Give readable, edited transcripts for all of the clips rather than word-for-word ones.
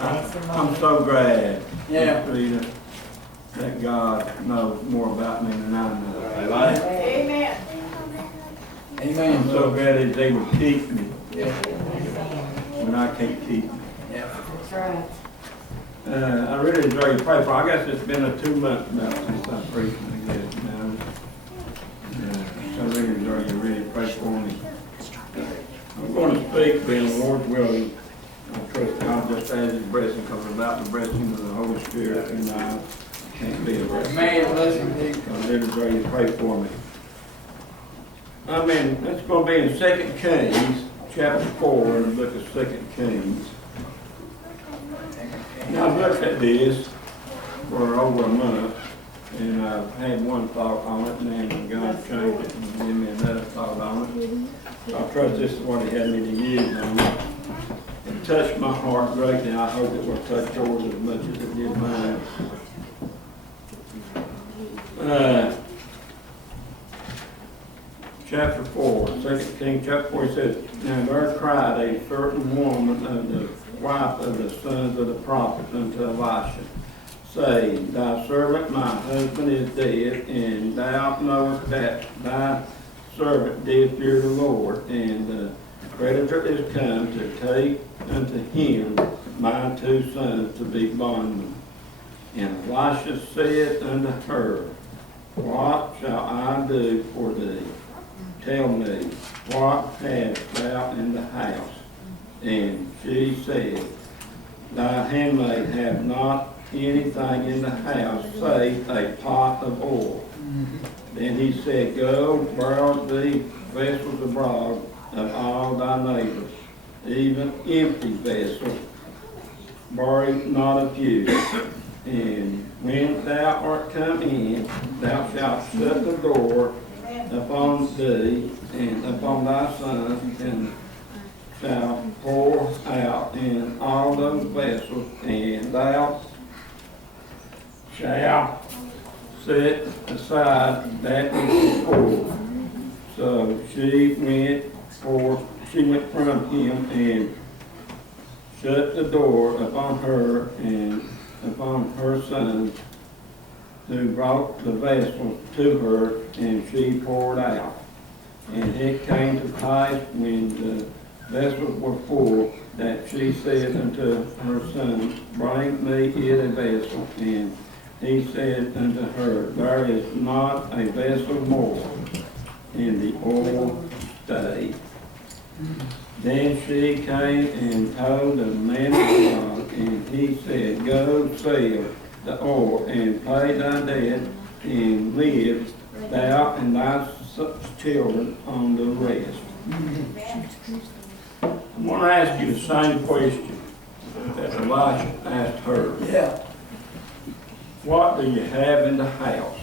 I'm so glad, Yeah. Rita, that God knows more about me than I know. Amen. Amen. I'm so glad that they would keep me Yeah. when I can't keep me. Yeah. That's right. I really enjoy your pray for. I guess it's been a 2 months now since I preached, I guess now. So I really enjoy you. Really pray for me. I'm going to speak, being the Lord's willing. I trust God just as His blessing, because without the blessing of the Holy Spirit, and I can't be a blessing. Amen. Bless you, Dick. So I really enjoy you. Pray for me. It's going to be in 2 Kings, chapter 4, in the book of 2 Kings. Now, I've looked at this for over a month, and I've had one thought on it, and then God changed it and gave me another thought on it. I trust this is what He had me to use on it. It touched my heart greatly. I hope it will touch yours as much as it did mine. Chapter 4, 2 Kings chapter 4, it says, "Now there cried a certain woman of the wife of the sons of the prophets unto Elisha, saying, Thy servant my husband is dead, and thou knowest that thy servant did fear the Lord, and the creditor is come to take unto him my 2 sons to be bondmen. And Elisha said unto her, What shall I do for thee? Tell me, what hast thou in the house? And she said, Thy handmaid hath not anything in the house, save a pot of oil. Then he said, Go, borrow thee vessels abroad of all thy neighbors, even empty vessels, borrow not a few. And when thou art come in, thou shalt shut the door upon thee and upon thy sons, and shall pour out in all those vessels, and thou shalt set aside that which is full. So she went from him and shut the door upon her and upon her sons, who brought the vessels to her, and she poured out. And it came to pass, when the vessels were full, that she said unto her son, Bring me yet a vessel. And he said unto her, There is not a vessel more. And the oil stayed. Then she came and told the man of God, and he said, Go sell the oil and pay thy debt, and live thou and thy children on the rest. I'm going to ask you the same question that Elisha asked her. Yeah. What do you have in the house?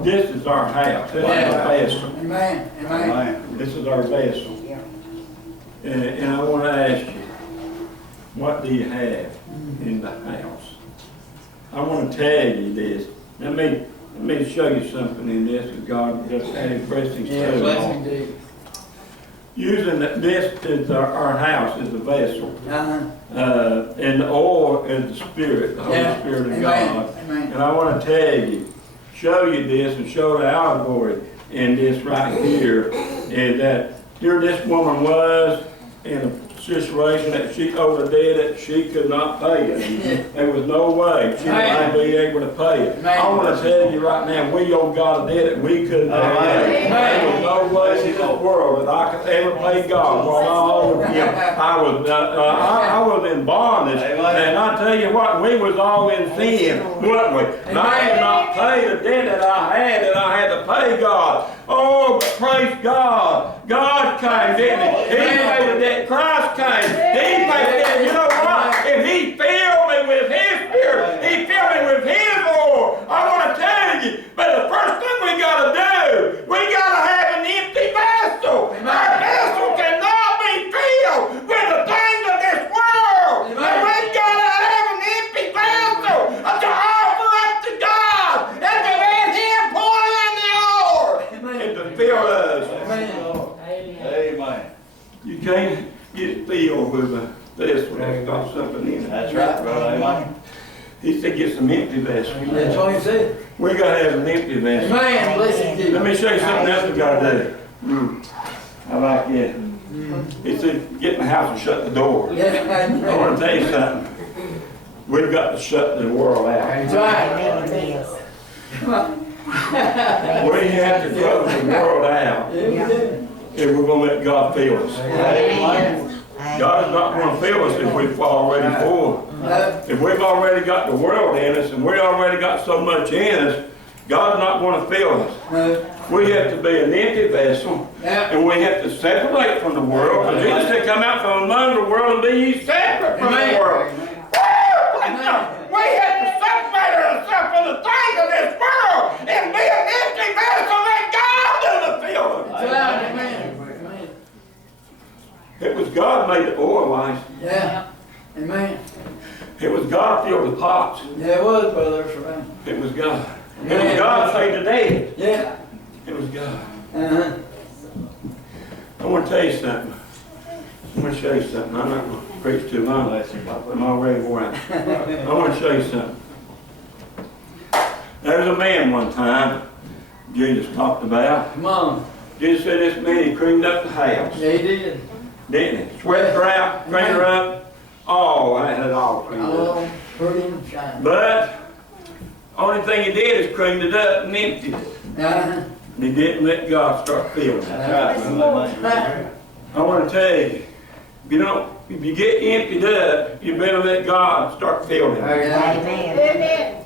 This is our house. This is our vessel. Amen. Amen. This is our vessel. And I want to ask you, what do you have in the house? I want to tell you this. Let me show you something in this that God just added blessings to. Blessing, Dick. Using this is our house is the vessel. Uh-huh. And the oil is the Spirit, the Holy Spirit of God. Amen. And I want to tell you, show you this and show the allegory in this right here, is that here this woman was in a situation that she owed a debt that she could not pay it. There was no way she might be able to pay it. I want to tell you right now, we owe God a debt that we could not pay. There was no way in this world that I could ever pay God while I owed Him. I was in bondage, and I tell you what, we was all in sin, weren't we? And I had not paid the debt that I had to pay God. Oh, but praise God. God came, didn't He? He paid the debt. Christ came. He paid the debt. You know what? If He filled me with His Spirit, He filled me with His oil. I want to tell you, but the first thing we got to do, we got to have an empty vessel. Our vessel cannot be filled with the things of this world. And we got to have an empty vessel to offer up to God and to let Him pour in the oil and to fill us. Amen. Amen. Amen. You can't get filled with vessel that's got something in it. That's right, brother, amen. He said, get some empty vessels. That's what he said. We gotta have an empty vessel. Amen, blessed you. Let me show you something else we gotta do. I like it. He said, get in the house and shut the door. Yeah, I wanna tell you something. We've got to shut the world out. that's right. We have to close the world out Yeah, we do. if we're gonna let God fill us. Amen. God is not gonna fill us if we've already full. No. If we've already got the world in us and we already got so much in us, God's not gonna fill us. No. We have to be an empty vessel, Yeah. and we have to separate from the world. Because Jesus said, come out from among the world and be ye separate from the world. We have to separate ourselves from the things of this world and be an empty vessel and let God do the filling. That's right, amen. Amen. It was God made the oil lights. Yeah. Amen. It was God filled the pots. Yeah, it was, brother, that's right. It was God. It was God saved the dead. Yeah. It was God. Uh-huh. I want to tell you something. I'm going to show you something. I'm not going to preach too long. I'm already wore out. I want to show you something. There was a man one time Jesus talked about. Come on. Jesus said this man, he cleaned up the house. Yeah, he did. Didn't he? Swept her out, cleaned her up. Oh, I had it all cleaned up. Oh, pretty and shiny. But only thing he did is cleaned it up and emptied it. Uh-huh. And he didn't let God start filling it. That's right. I want to tell you, if you get emptied up, you better let God start filling it. Amen.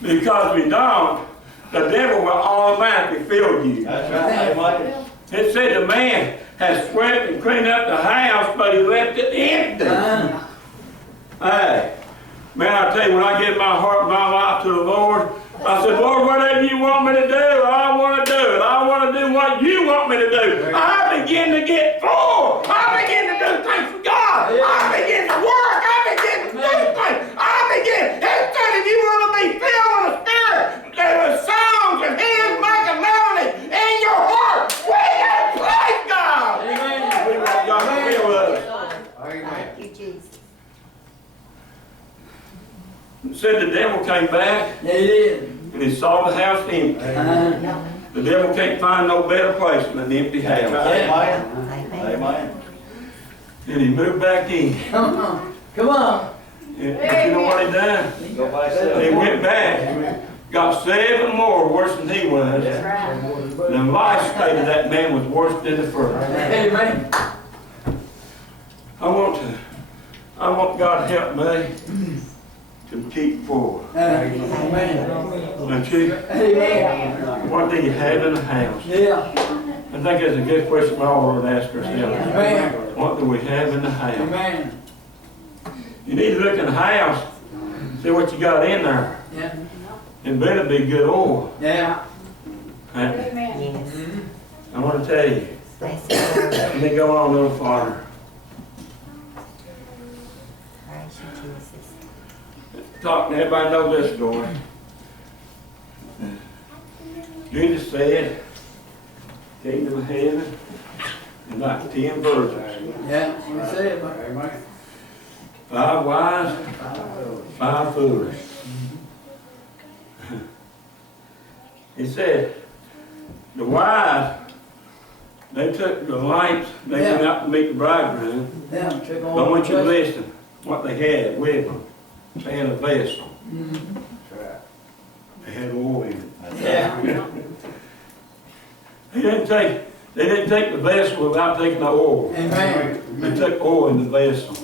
Because if you don't, the devil will automatically fill you. That's right, amen. It said the man has swept and cleaned up the house, but he left it empty. Uh-huh. Hey, man, I tell you, when I give my heart and my life to the Lord, I said, Lord, whatever you want me to do, I want to do it. I want to do what you want me to do. I begin to get full. I begin to do things for God. I begin to work. I begin to do things. I begin, instead of you want to be filled with the Spirit, there are songs and hymns making melody in your heart. We got to praise God. Amen. We want God to fill us. Thank you, Jesus. It said the devil came back Yeah, he did. and he saw the house empty. Uh-huh. The devil can't find no better place than an empty house. Amen. Amen. And he moved back in. Come on. Come on. And you know what he done? Go by He went back, got 7 more worse than he was. That's right. The life state of that man was worse than the first. Amen. I want God to help me to keep forward. Amen. Don't you? Amen. What do you have in the house? Yeah. I think that's a good question we all ought to ask ourselves. Amen. What do we have in the house? Amen. You need to look in the house, see what you got in there. Yeah. It better be good oil. Yeah. Amen. I want to tell you, let me go on a little farther. Talking, everybody knows this story. Jesus said, kingdom of heaven is like 10 virgins. Yeah. You say it, man. 5 wise, 5 foolish. He said, the wise, they took the lamps, they went out to meet the bridegroom. Yeah. Took on. But I want you to listen, what they had with them. They had a vessel. They had oil in it. Yeah. They didn't take the vessel without taking the oil. Amen. They took oil in the vessel.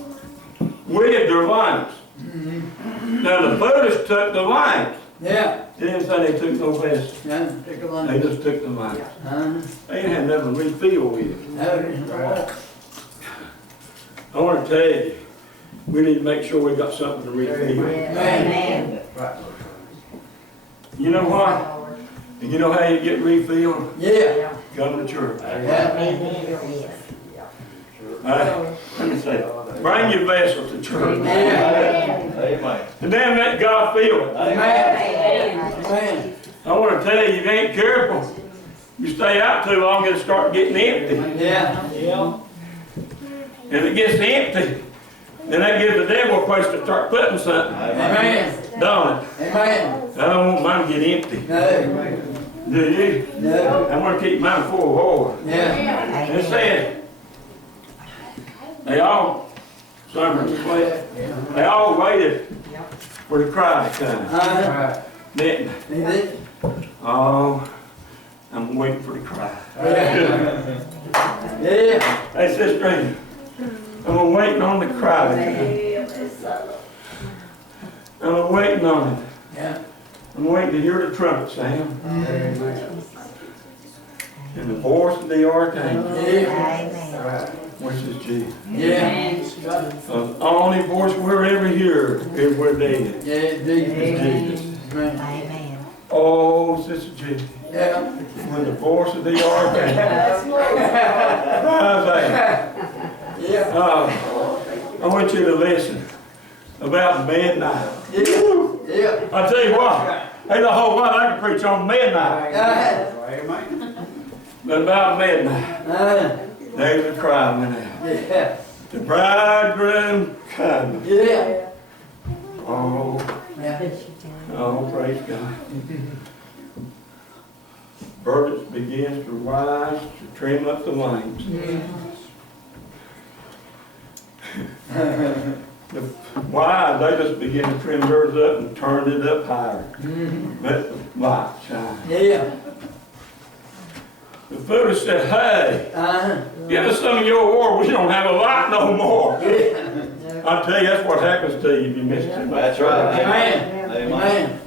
With their lamps. Now the foolish took the lamps. Yeah. They didn't say they took no vessel. Yeah. Took a They line. just took the lamps. They didn't have nothing to refill with. No. I want to tell you, we need to make sure we got something to refill. Amen. You know what? And you know how you get refilled? Yeah. Come to church. Yeah. Let me say, bring your vessel to church. Amen. And then let God fill it. Amen. I want to tell you, if you ain't careful, you stay out too long, it'll start getting empty. Yeah. And it gets empty. Then that gives the devil a place to start putting something, Amen. don't it? Amen. I don't want mine to get empty. No. Do you? No. I want to keep mine full of oil. Yeah. It said, they all, they all waited for the cry to come. Didn't they? Oh, I'm waiting for the cry. Yeah. Hey, sister, I'm waiting on the cry to come. I'm waiting on it. Yeah. I'm waiting to hear the trumpet sound. And the voice of the archangel, Amen. which is Jesus. Yeah. The only voice we'll ever hear if we're dead Yeah, is Jesus. Jesus. Amen. Amen. Oh, Sister Jesus. Yeah. When the voice of the archangel cries out, Yeah. I want you to listen about midnight. Yeah. Yeah. I tell you what, ain't a whole lot I can preach on midnight. But about midnight, there's a cry went out. Yeah. The bridegroom coming. Yeah. Oh, Yeah. oh, praise God. Birds begins to rise to trim up the lamps. The wives, they just begin to trim theirs up and turn it up higher. Let the light shine. Yeah. The foolish said, hey, give us some of your oil. We don't have a light no more. I tell you, that's what happens to you if you miss it. That's right. Amen. Amen.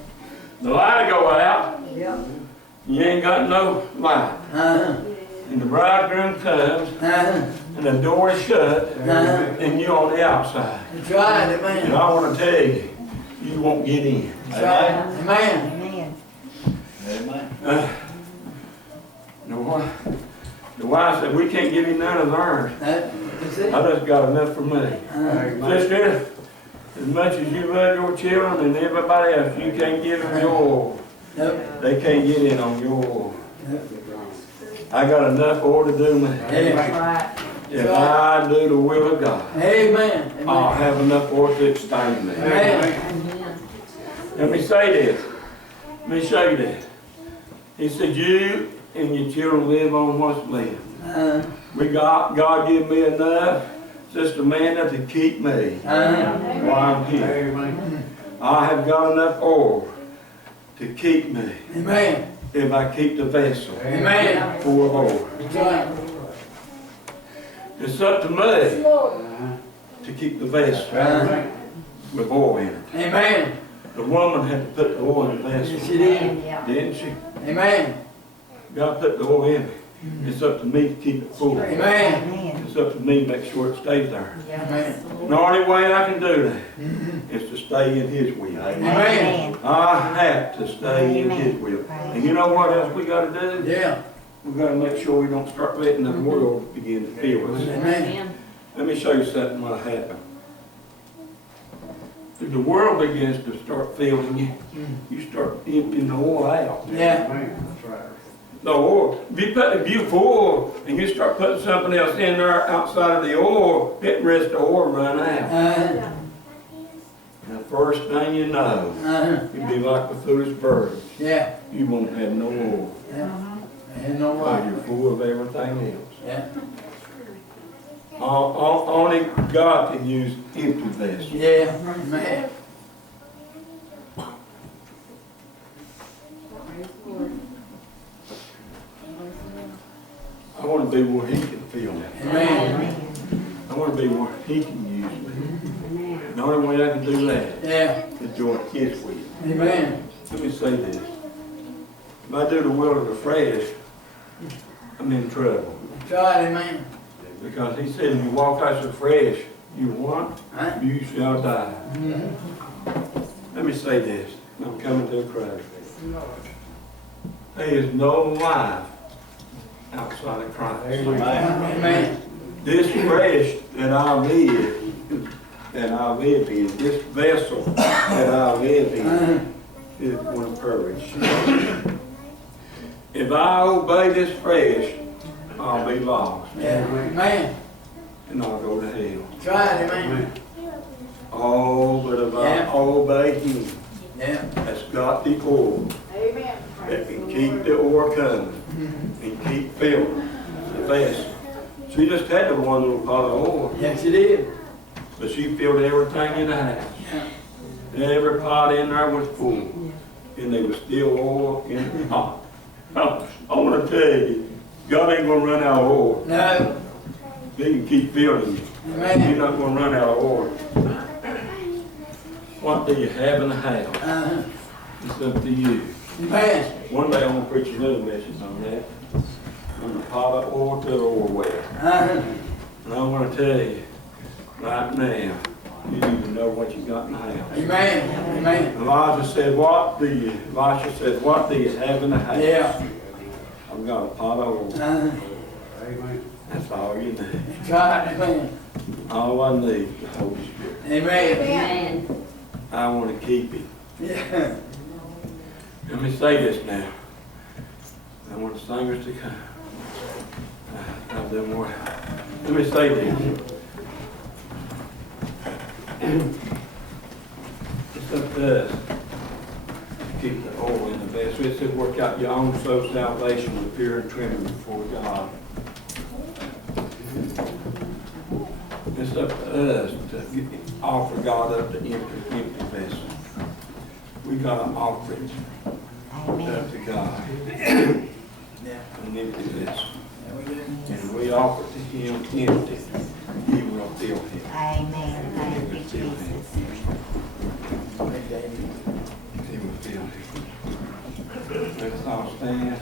The light will go out. You ain't got no light. And the bridegroom comes, and the door is shut, and you're on the outside. That's right. And Amen. I want to tell you, you won't get in. That's right. Amen. Amen. Amen. The wife said, we can't give you none of ours. That's I it. just got enough for me. Sister, as much as you love your children and everybody else, you can't give them your oil. Nope. They can't get in on your oil. I got enough oil to do me. Yeah. If I do the will of God, Amen. I'll Amen. have enough oil to sustain me. Amen. Let me say this. Let me show you this. He said, you and your children live on what's left. God give me enough, Sister Amanda, to keep me while I'm here. I have got enough oil to keep me Amen. if I keep the vessel Amen. full of oil. That's right. It's up to me to keep the vessel with oil in it. Amen. The woman had to put the oil in the Yes, vessel, she did. didn't she? Amen. God put the oil in me. It's up to me to keep it full. Amen. Amen. It's up to me to make sure it stays there. Amen. The only way I can do that is to stay in His will. Amen. I have to stay in His will. And you know what else we got to do? Yeah. We got to make sure we don't start letting the world begin to fill us. Amen. Let me show you something what happened. If the world begins to start filling you, you start emptying the oil out. Yeah. The oil, if you full and you start putting something else in there outside of the oil, it risks the oil run out. And the first thing you know, you'll be like the foolish birds. Yeah. You won't have no oil. Yeah. And no While way. you're full of everything else. Yeah. Only God can use empty vessels. Yeah. Amen. I want to be where He can fill me. Amen. I want to be where He can use me. The only way I can do that Yeah. is join His will. Amen. Let me say this. If I do the will of the flesh, I'm in trouble. That's right. Amen. Because He said, if you walk out the flesh, you what? Huh? You shall die. Let me say this. I'm coming to a close. There is no life outside of Christ. Amen. This flesh that I live in, this vessel that I live in, is going to perish. If I obey this flesh, I'll be lost. Yeah. Amen. And I'll go to hell. That's right. Amen. Oh, but if I Yeah. obey him, Yeah. that's got the oil, Amen. that can keep the oil coming and keep filling the vessel. She just had the one little pot of oil, Yes, you did. but she filled everything in the house. Every pot in there was full, and there was still oil in the pot. I want to tell you, God ain't gonna run out of oil. No. He can keep filling you. You're Amen. not gonna run out of oil. What do you have in the house? Uh-huh. It's up to you. Amen. One day I'm gonna preach another message on that. From the pot of oil to the oil well. Uh-huh. And I want to tell you, right now, you need to know what you got in the house. Amen. Amen. Elisha said, Elisha said, what do you have in the house? Yeah. I've got a pot of oil. Uh-huh. That's all you need. That's right. Amen. All I need is the Holy Spirit. Amen. Amen. I want to keep it. Yeah. Let me say this now. I want the singers to come. Have them more. Let me say this. It's up to us to keep the oil in the vessel. It said, work out your own soul salvation with fear and trembling before God. It's up to us to offer God up the empty vessel. We got to offer it Amen. up to God. Yeah. An empty vessel. Yeah, we do. And we offer to Him empty. He will fill him. Amen. Thank you, Jesus. Amen. He will fill him. Let's all stand.